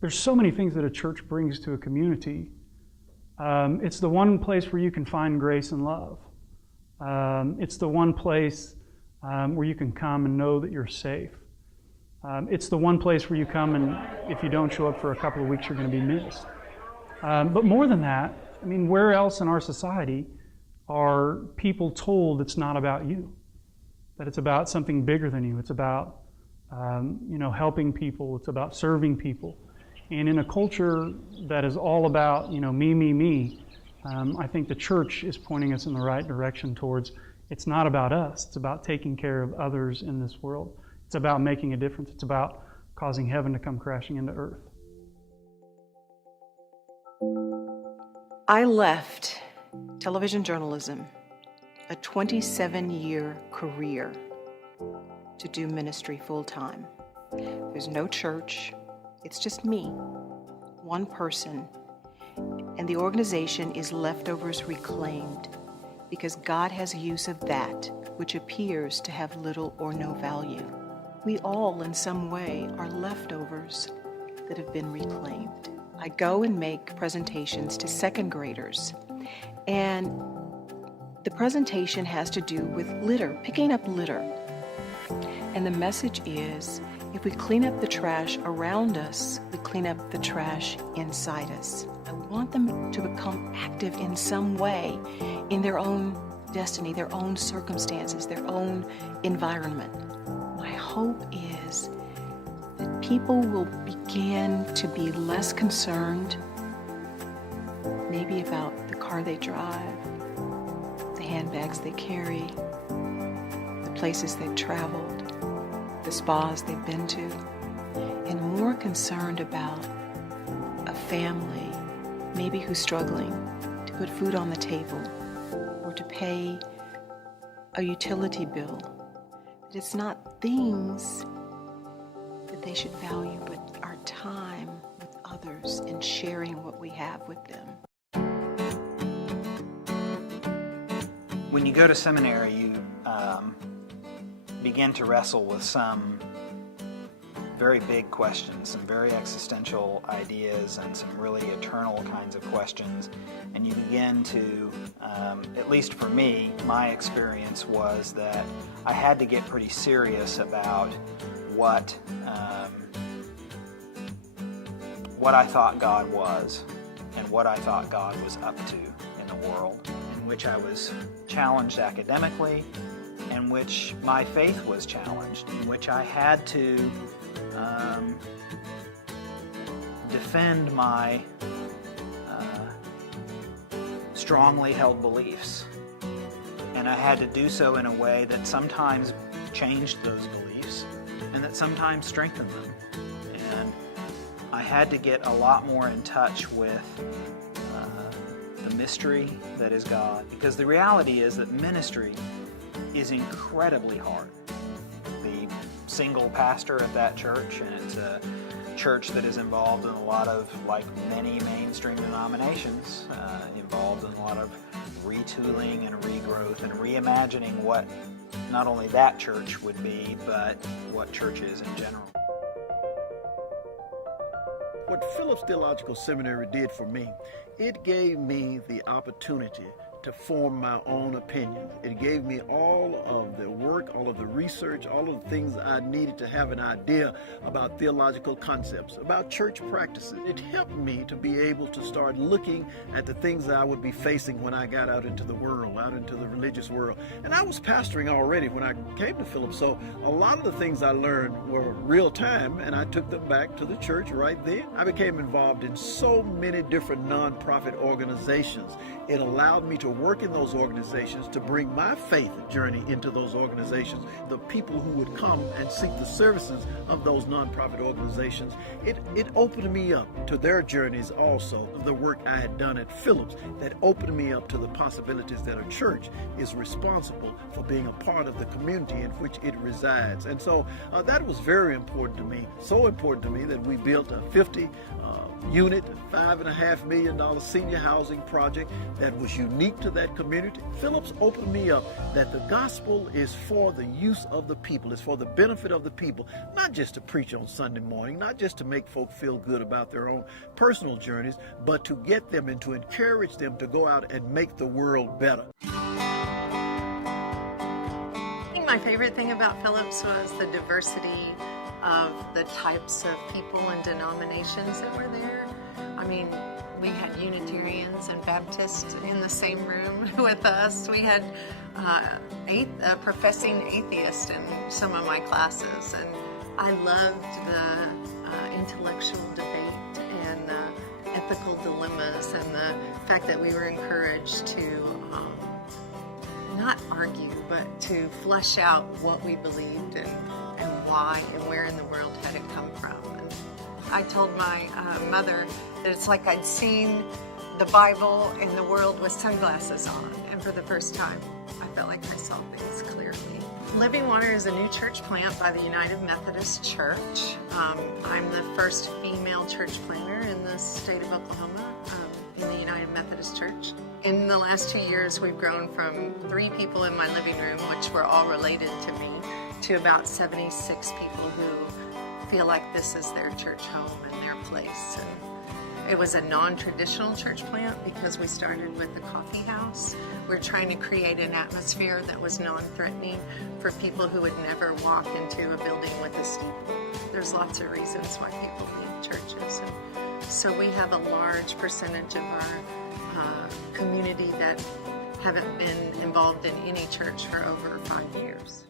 There's so many things that a church brings to a community. It's the one place where you can find grace and love. It's the one place where you can come and know that you're safe. It's the one place where you come and if you don't show up for a couple of weeks, you're going to be missed. But more than that, I mean, where else in our society are people told it's not about you? That it's about something bigger than you. It's about, helping people. It's about serving people. And in a culture that is all about, me, I think the church is pointing us in the right direction towards it's not about us. It's about taking care of others in this world. It's about making a difference. It's about causing heaven to come crashing into earth. I left television journalism, a 27-year career, to do ministry full-time. There's no church. It's just me, one person. And the organization is Leftovers Reclaimed because God has use of that which appears to have little or no value. We all, in some way, are leftovers that have been reclaimed. I go and make presentations to second graders, and the presentation has to do with litter, picking up litter. And the message is, if we clean up the trash around us, we clean up the trash inside us. I want them to become active in some way in their own destiny, their own circumstances, their own environment. My hope is that people will begin to be less concerned maybe about the car they drive, the handbags they carry, the places they've traveled, the spas they've been to, and more concerned about a family, maybe who's struggling to put food on the table or to pay a utility bill. That it's not things that they should value, but our time with others and sharing what we have with them. When you go to seminary, you begin to wrestle with some very big questions, some very existential ideas, and some really eternal kinds of questions. And you begin to, at least for me, my experience was that I had to get pretty serious about what I thought God was and what I thought God was up to in the world, in which I was challenged academically, in which my faith was challenged, in which I had to defend my strongly held beliefs. And I had to do so in a way that sometimes changed those beliefs and that sometimes strengthened them. And I had to get a lot more in touch with the mystery that is God, because the reality is that ministry is incredibly hard. The single pastor of that church, and it's a church that is involved in a lot of, like many mainstream denominations, involved in a lot of retooling and regrowth and reimagining what not only that church would be, but what church is in general. What Phillips Theological Seminary did for me, it gave me the opportunity to form my own opinion. It gave me all of the work, all of the research, all of the things I needed to have an idea about theological concepts, about church practices. It helped me to be able to start looking at the things that I would be facing when I got out into the world, out into the religious world. And I was pastoring already when I came to Phillips, so a lot of the things I learned were real time, and I took them back to the church right then. I became involved in so many different nonprofit organizations. It allowed me to work in those organizations to bring my faith journey into those organizations. The people who would come and seek the services of those nonprofit organizations, it opened me up to their journeys also, of the work I had done at Phillips, that opened me up to the possibilities that a church is responsible for being a part of the community in which it resides. And so that was very important to me, so important to me that we built a 50 unit, $5.5 million senior housing project that was unique to that community. Phillips opened me up that the gospel is for the use of the people, it's for the benefit of the people, not just to preach on Sunday morning, not just to make folk feel good about their own personal journeys, but to get them and to encourage them to go out and make the world better. I think my favorite thing about Phillips was the diversity of the types of people and denominations that were there. I mean, we had Unitarians and Baptists in the same room with us. We had a professing atheist in some of my classes, and I loved the intellectual debate and the ethical dilemmas and the fact that we were encouraged to not argue, but to flesh out what we believed and why and where in the world had it come from. And I told my mother that it's like I'd seen the Bible and the world with sunglasses on, and for the first time I felt like I saw things clearly. Living Water is a new church plant by the United Methodist Church. I'm the first female church planter in the state of Oklahoma in the United Methodist Church. In the last 2 years, we've grown from 3 people in my living room, which were all related to me, to about 76 people who feel like this is their church home and their place. And it was a non-traditional church plant because we started with the coffee house. We're trying to create an atmosphere that was non-threatening for people who would never walk into a building with a steeple. There's lots of reasons why people leave churches. And so we have a large percentage of our community that haven't been involved in any church for over 5 years.